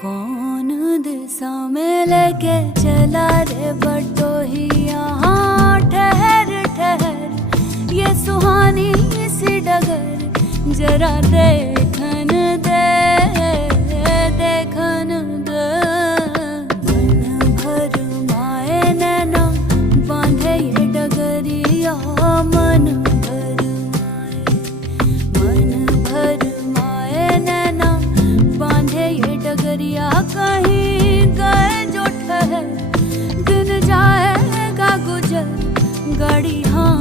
कौन दिशा में लेके चला रे बटोहिया। हाँ ठहर ठहर ये सुहानी सी डगर जरा देखन दे देखन दे। मन भर माए नैना बांधे ये डगरिया। मन भर माए नैना बांधे ये डगरिया। कहीं गए जो ठहर दिन जाएगा गुजर गाड़ी। हाँ